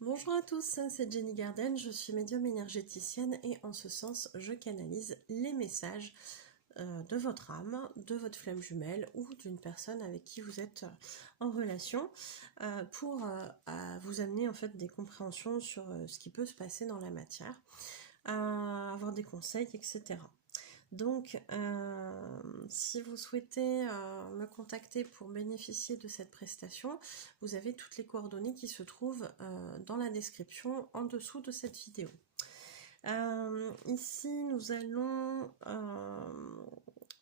Bonjour à tous, c'est Jenny Garden, je suis médium énergéticienne et en ce sens, je canalise les messages de votre âme, de votre flamme jumelle ou d'une personne avec qui vous êtes en relation pour vous amener en fait des compréhensions sur ce qui peut se passer dans la matière, avoir des conseils, etc. Donc, si vous souhaitez me contacter pour bénéficier de cette prestation, vous avez toutes les coordonnées qui se trouvent dans la description en dessous de cette vidéo. Ici, nous allons...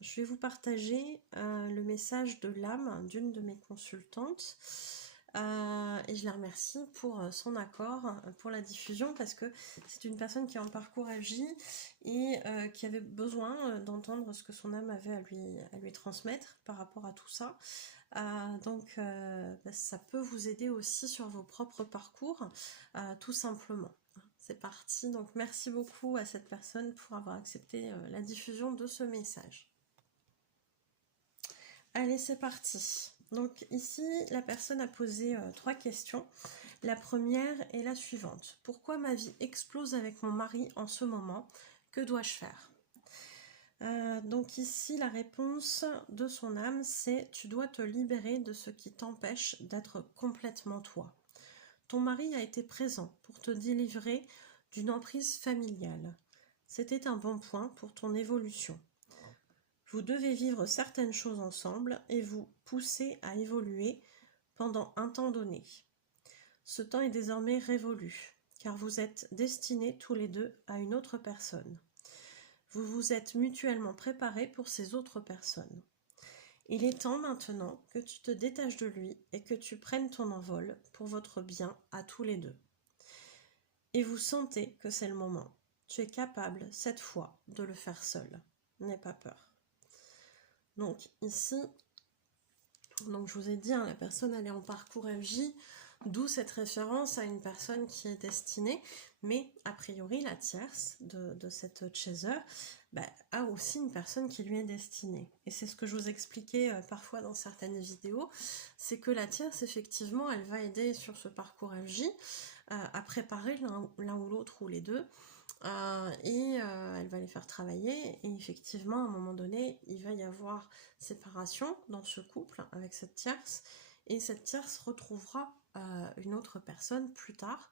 je vais vous partager le message de l'âme d'une de mes consultantes. Et je la remercie pour son accord pour la diffusion parce que c'est une personne qui est en parcours AJ et qui avait besoin d'entendre ce que son âme avait à lui transmettre par rapport à tout ça. Donc ça peut vous aider aussi sur vos propres parcours, tout simplement. C'est parti, donc merci beaucoup à cette personne pour avoir accepté la diffusion de ce message. Allez, c'est parti. Donc ici, la personne a posé 3 questions. La première est la suivante. Pourquoi ma vie explose avec mon mari en ce moment? Que dois-je faire? Donc ici, la réponse de son âme, c'est « Tu dois te libérer de ce qui t'empêche d'être complètement toi ». Ton mari a été présent pour te délivrer d'une emprise familiale. C'était un bon point pour ton évolution. Vous devez vivre certaines choses ensemble et vous pousser à évoluer pendant un temps donné. Ce temps est désormais révolu, car vous êtes destinés tous les deux à une autre personne. Vous vous êtes mutuellement préparés pour ces autres personnes. Il est temps maintenant que tu te détaches de lui et que tu prennes ton envol pour votre bien à tous les deux. Et vous sentez que c'est le moment. Tu es capable, cette fois, de le faire seul. N'aie pas peur. Donc ici, je vous ai dit, la personne elle est en parcours FJ, d'où cette référence à une personne qui est destinée, mais a priori la tierce de cette chaser a aussi une personne qui lui est destinée. Et c'est ce que je vous expliquais parfois dans certaines vidéos, c'est que la tierce effectivement elle va aider sur ce parcours FJ à préparer l'un ou l'autre ou les deux. Elle va les faire travailler et effectivement à un moment donné il va y avoir séparation dans ce couple avec cette tierce et cette tierce retrouvera une autre personne plus tard,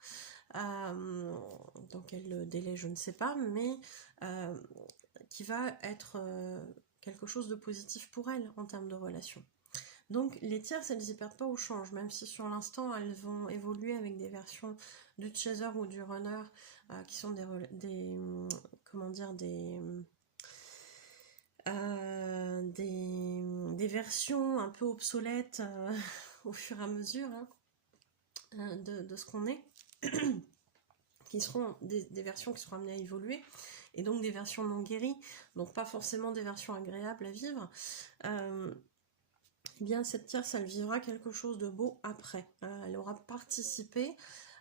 dans quel délai je ne sais pas, mais qui va être quelque chose de positif pour elle en termes de relation. Donc les tierces, elles n'y perdent pas au change, même si sur l'instant elles vont évoluer avec des versions du chaser ou du runner qui sont des versions un peu obsolètes au fur et à mesure de ce qu'on est, qui seront des versions qui seront amenées à évoluer, et donc des versions non guéries, donc pas forcément des versions agréables à vivre. Eh bien cette tierce elle vivra quelque chose de beau après, elle aura participé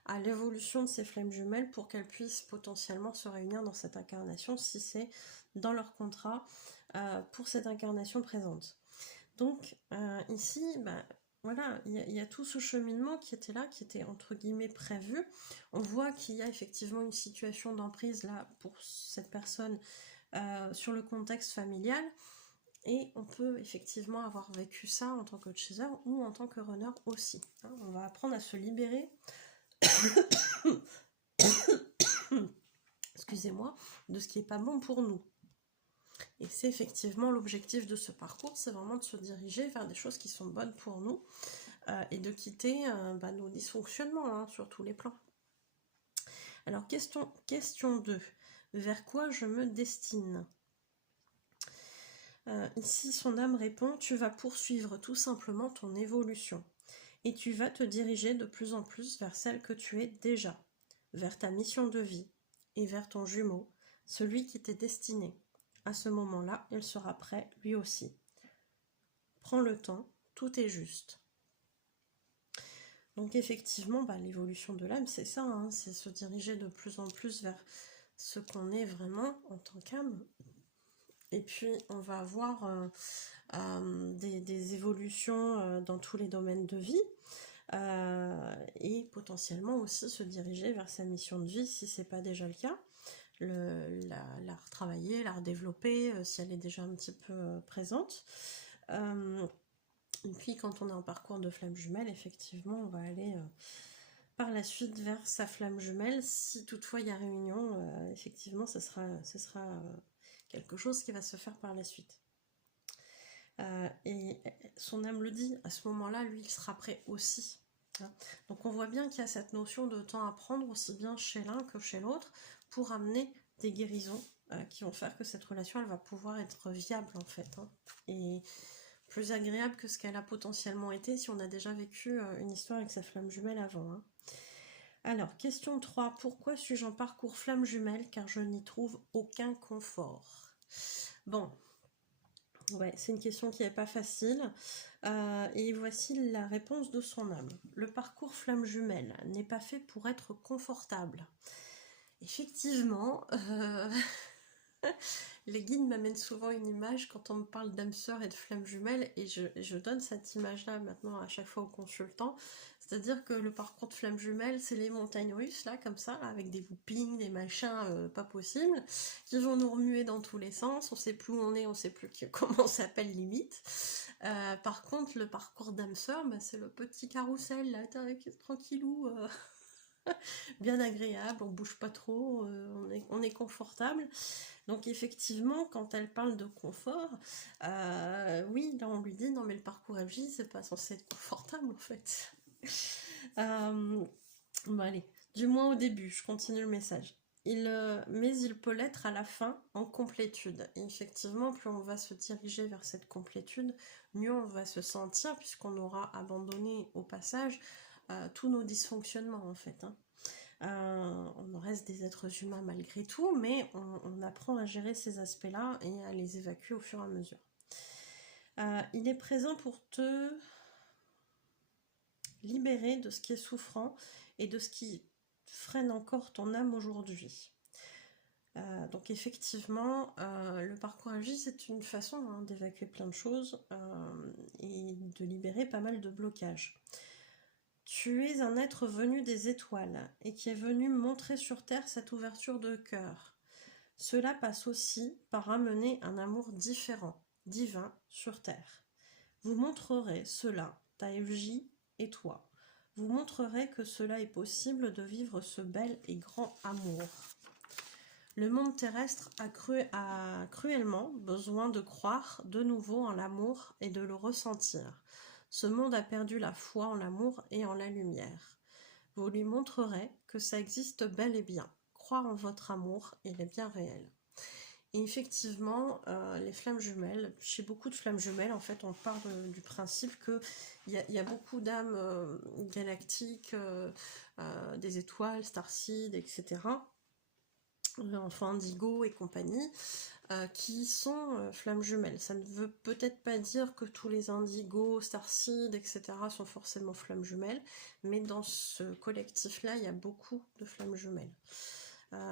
à l'évolution de ces flammes jumelles pour qu'elles puissent potentiellement se réunir dans cette incarnation si c'est dans leur contrat pour cette incarnation présente. Donc ici voilà, il y a tout ce cheminement qui était là, qui était entre guillemets prévu. On voit qu'il y a effectivement une situation d'emprise là pour cette personne sur le contexte familial. Et on peut effectivement avoir vécu ça en tant que chaser ou en tant que runner aussi. On va apprendre à se libérer, excusez-moi, de ce qui n'est pas bon pour nous. Et c'est effectivement l'objectif de ce parcours, c'est vraiment de se diriger vers des choses qui sont bonnes pour nous et de quitter nos dysfonctionnements sur tous les plans. Alors question 2, vers quoi je me destine ? Ici, son âme répond, tu vas poursuivre tout simplement ton évolution et tu vas te diriger de plus en plus vers celle que tu es déjà, vers ta mission de vie et vers ton jumeau, celui qui t'est destiné. À ce moment-là, il sera prêt lui aussi. Prends le temps, tout est juste. Donc effectivement, l'évolution de l'âme, c'est ça, c'est se diriger de plus en plus vers ce qu'on est vraiment en tant qu'âme. Et puis, on va avoir des évolutions dans tous les domaines de vie. et potentiellement aussi se diriger vers sa mission de vie si c'est pas déjà le cas, la retravailler, la redévelopper si elle est déjà un petit peu présente. Et puis quand on est en parcours de flamme jumelle, effectivement on va aller par la suite vers sa flamme jumelle. Si toutefois il y a réunion, effectivement ce sera quelque chose qui va se faire par la suite. Et son âme le dit, à ce moment-là, lui, il sera prêt aussi. Hein. Donc on voit bien qu'il y a cette notion de temps à prendre, aussi bien chez l'un que chez l'autre, pour amener des guérisons qui vont faire que cette relation, elle va pouvoir être viable, en fait. Hein, et plus agréable que ce qu'elle a potentiellement été si on a déjà vécu une histoire avec sa flamme jumelle avant. Hein. Alors, question 3. Pourquoi suis-je en parcours flamme jumelle? Car je n'y trouve aucun confort. Bon, ouais, c'est une question qui n'est pas facile. Et voici la réponse de son âme. Le parcours flamme jumelle n'est pas fait pour être confortable. Effectivement, les guides m'amènent souvent une image quand on me parle d'âme sœur et de flamme jumelle, et je donne cette image-là maintenant à chaque fois aux consultants. C'est-à-dire que le parcours de flamme jumelle, c'est les montagnes russes, là, comme ça, là, avec des loopings, des machins pas possibles, qui vont nous remuer dans tous les sens, on sait plus où on est, on sait plus comment on s'appelle limite. Par contre, le parcours d'âme sœur, bah, c'est le petit carrousel, là, tranquillou, bien agréable, on bouge pas trop, on est confortable. Donc effectivement, quand elle parle de confort, oui, là on lui dit, non mais le parcours FJ, c'est pas censé être confortable en fait. Bon allez, du moins au début, je continue le message. Mais il peut l'être à la fin en complétude. Et effectivement, plus on va se diriger vers cette complétude, mieux on va se sentir, puisqu'on aura abandonné au passage tous nos dysfonctionnements en fait. Hein. On reste des êtres humains malgré tout, mais on apprend à gérer ces aspects-là et à les évacuer au fur et à mesure. Il est présent pour te libérer de ce qui est souffrant et de ce qui freine encore ton âme aujourd'hui. Donc effectivement, le parcours à vie, c'est une façon d'évacuer plein de choses et de libérer pas mal de blocages. Tu es un être venu des étoiles et qui est venu montrer sur Terre cette ouverture de cœur. Cela passe aussi par amener un amour différent, divin, sur Terre. Vous montrerez cela, ta FJ et toi. Vous montrerez que cela est possible de vivre ce bel et grand amour. Le monde terrestre a cruellement besoin de croire de nouveau en l'amour et de le ressentir. Ce monde a perdu la foi en l'amour et en la lumière. Vous lui montrerez que ça existe bel et bien. Croire en votre amour, il est bien réel. Et effectivement, les flammes jumelles, chez beaucoup de flammes jumelles, en fait, on parle du principe qu'il y a beaucoup d'âmes galactiques, des étoiles, starseed, etc., enfin indigo et compagnie, qui sont flammes jumelles. Ça ne veut peut-être pas dire que tous les indigos, starseed, etc. sont forcément flammes jumelles, mais dans ce collectif-là, il y a beaucoup de flammes jumelles.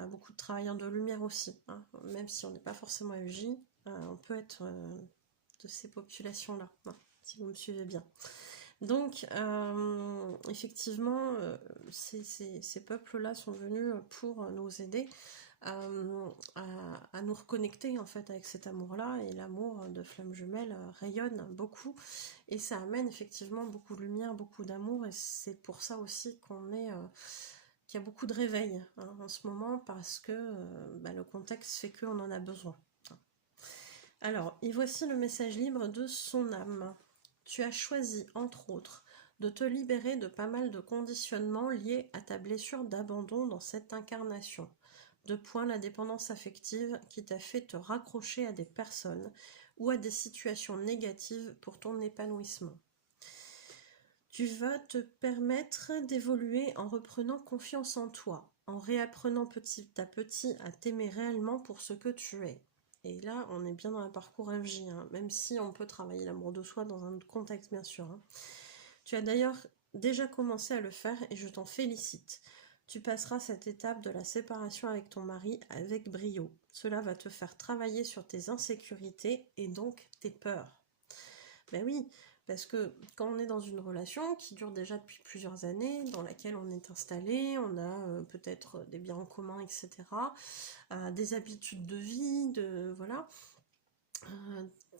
Beaucoup de travailleurs de lumière aussi, hein. Même si on n'est pas forcément FJ, on peut être de ces populations-là, hein, si vous me suivez bien. Donc, effectivement, ces peuples-là sont venus pour nous aider à nous reconnecter en fait avec cet amour-là, et l'amour de flamme jumelle rayonne beaucoup, et ça amène effectivement beaucoup de lumière, beaucoup d'amour, et c'est pour ça aussi qu'il y a beaucoup de réveil en ce moment, parce que le contexte fait qu'on en a besoin. Alors, et voici le message libre de son âme. Tu as choisi, entre autres, de te libérer de pas mal de conditionnements liés à ta blessure d'abandon dans cette incarnation. De point la dépendance affective qui t'a fait te raccrocher à des personnes ou à des situations négatives pour ton épanouissement. Tu vas te permettre d'évoluer en reprenant confiance en toi, en réapprenant petit à petit à t'aimer réellement pour ce que tu es. Et là, on est bien dans un parcours FJ, hein, même si on peut travailler l'amour de soi dans un autre contexte, bien sûr. Hein. Tu as d'ailleurs déjà commencé à le faire et je t'en félicite. Tu passeras cette étape de la séparation avec ton mari avec brio. Cela va te faire travailler sur tes insécurités et donc tes peurs. Ben oui, Parce que quand on est dans une relation qui dure déjà depuis plusieurs années, dans laquelle on est installé, on a peut-être des biens en commun, etc., des habitudes de vie, voilà,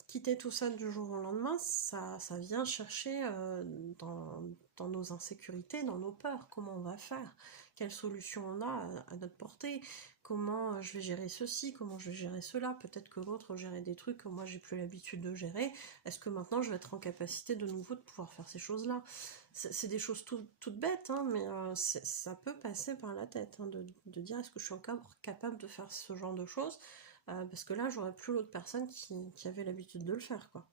quitter tout ça du jour au lendemain, ça vient chercher dans nos insécurités, dans nos peurs, comment on va faire, quelle solution on a à notre portée, comment je vais gérer ceci, comment je vais gérer cela, peut-être que l'autre gérait des trucs que moi j'ai plus l'habitude de gérer, est-ce que maintenant je vais être en capacité de nouveau de pouvoir faire ces choses-là? C'est des choses toutes bêtes, hein, mais ça peut passer par la tête, hein, de dire est-ce que je suis encore capable de faire ce genre de choses, parce que là j'aurais plus l'autre personne qui avait l'habitude de le faire, quoi.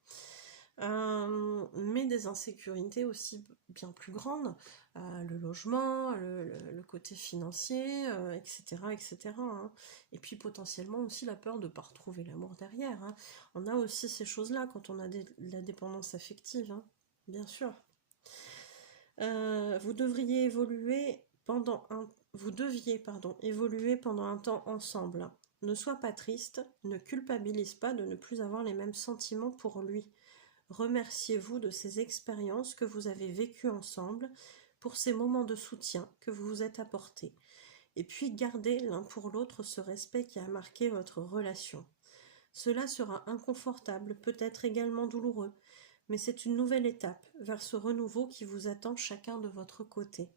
Mais des insécurités aussi bien plus grandes, le logement, le côté financier, etc., etc., hein. Et puis potentiellement aussi la peur de ne pas retrouver l'amour derrière, hein. On a aussi ces choses-là quand on a de la dépendance affective, hein, bien sûr. Vous deviez évoluer pendant un temps ensemble. Ne sois pas triste, ne culpabilise pas de ne plus avoir les mêmes sentiments pour lui. Remerciez-vous de ces expériences que vous avez vécues ensemble, pour ces moments de soutien que vous vous êtes apportés. Et puis gardez l'un pour l'autre ce respect qui a marqué votre relation. Cela sera inconfortable, peut-être également douloureux, mais c'est une nouvelle étape vers ce renouveau qui vous attend chacun de votre côté.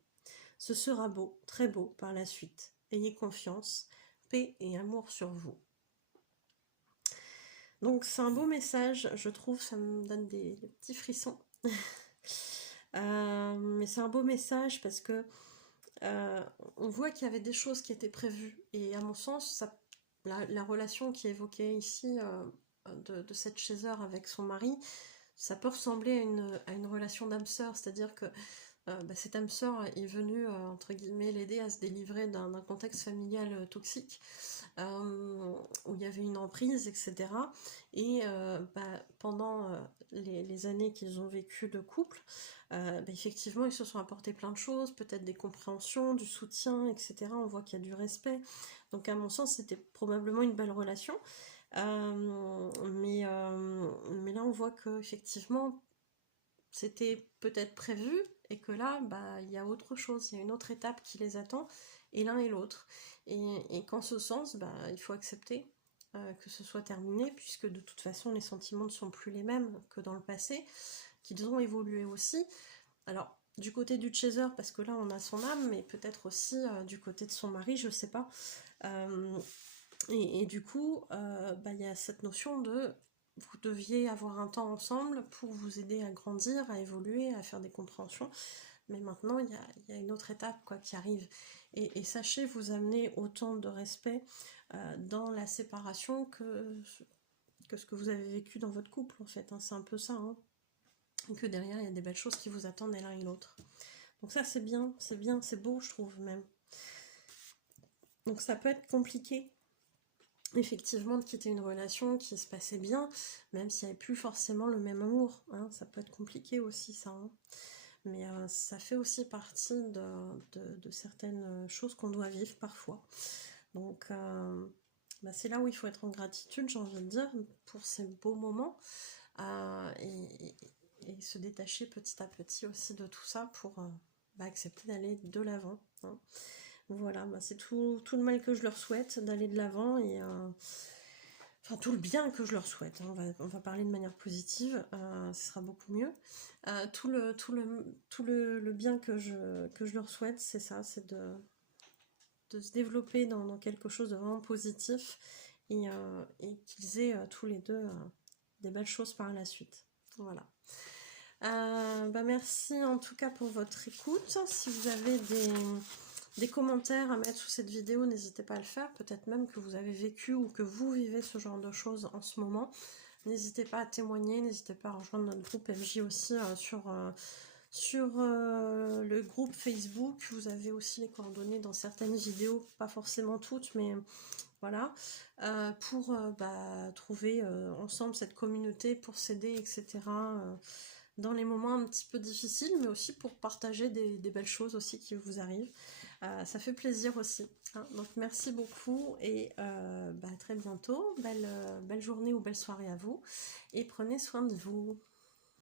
Ce sera beau, très beau par la suite. Ayez confiance, paix et amour sur vous. Donc c'est un beau message, je trouve, ça me donne des petits frissons. Mais c'est un beau message parce que on voit qu'il y avait des choses qui étaient prévues. Et à mon sens, la relation qui est évoquée ici de cette chaser avec son mari, ça peut ressembler à une relation d'âme sœur, c'est-à-dire que cette âme sœur est venue, entre guillemets, l'aider à se délivrer d'un contexte familial toxique, où il y avait une emprise, etc. Et pendant les années qu'ils ont vécu de couple, effectivement, ils se sont apportés plein de choses, peut-être des compréhensions, du soutien, etc. On voit qu'il y a du respect. Donc à mon sens, c'était probablement une belle relation. Mais là, on voit que effectivement, c'était peut-être prévu et que là, il y a autre chose, il y a une autre étape qui les attend, et l'un et l'autre. Et qu'en ce sens, il faut accepter que ce soit terminé, puisque de toute façon, les sentiments ne sont plus les mêmes que dans le passé, qu'ils ont évolué aussi. Alors, du côté du chaser, parce que là, on a son âme, mais peut-être aussi du côté de son mari, je sais pas. Et du coup, y a cette notion de vous deviez avoir un temps ensemble pour vous aider à grandir, à évoluer, à faire des compréhensions. Mais maintenant, il y a une autre étape qui arrive. Et sachez vous amener autant de respect dans la séparation que ce que vous avez vécu dans votre couple, en fait. Hein. C'est un peu ça. Hein. Que derrière, il y a des belles choses qui vous attendent l'un et l'autre. Donc ça, c'est bien, c'est beau, je trouve, même. Donc ça peut être compliqué, effectivement, de quitter une relation qui se passait bien, même s'il n'y avait plus forcément le même amour. Hein. Ça peut être compliqué aussi, ça. Hein. Mais ça fait aussi partie de certaines choses qu'on doit vivre parfois. Donc c'est là où il faut être en gratitude, j'ai envie de dire, pour ces beaux moments, et se détacher petit à petit aussi de tout ça pour accepter d'aller de l'avant. Hein. Voilà, c'est tout le mal que je leur souhaite, d'aller de l'avant, et tout le bien que je leur souhaite, hein. On va parler de manière positive, ce sera beaucoup mieux. Tout le bien que je leur souhaite, c'est ça, c'est de se développer dans quelque chose de vraiment positif, et qu'ils aient tous les deux des belles choses par la suite. Voilà. Merci en tout cas pour votre écoute. Si vous avez des commentaires à mettre sous cette vidéo, n'hésitez pas à le faire. Peut-être même que vous avez vécu ou que vous vivez ce genre de choses en ce moment. N'hésitez pas à témoigner, n'hésitez pas à rejoindre notre groupe FJ aussi sur le groupe Facebook. Vous avez aussi les coordonnées dans certaines vidéos, pas forcément toutes, mais voilà, pour trouver ensemble cette communauté, pour s'aider, etc., dans les moments un petit peu difficiles, mais aussi pour partager des belles choses aussi qui vous arrivent. Ça fait plaisir aussi. Hein. Donc merci beaucoup, et à très bientôt. Belle journée ou belle soirée à vous, et prenez soin de vous.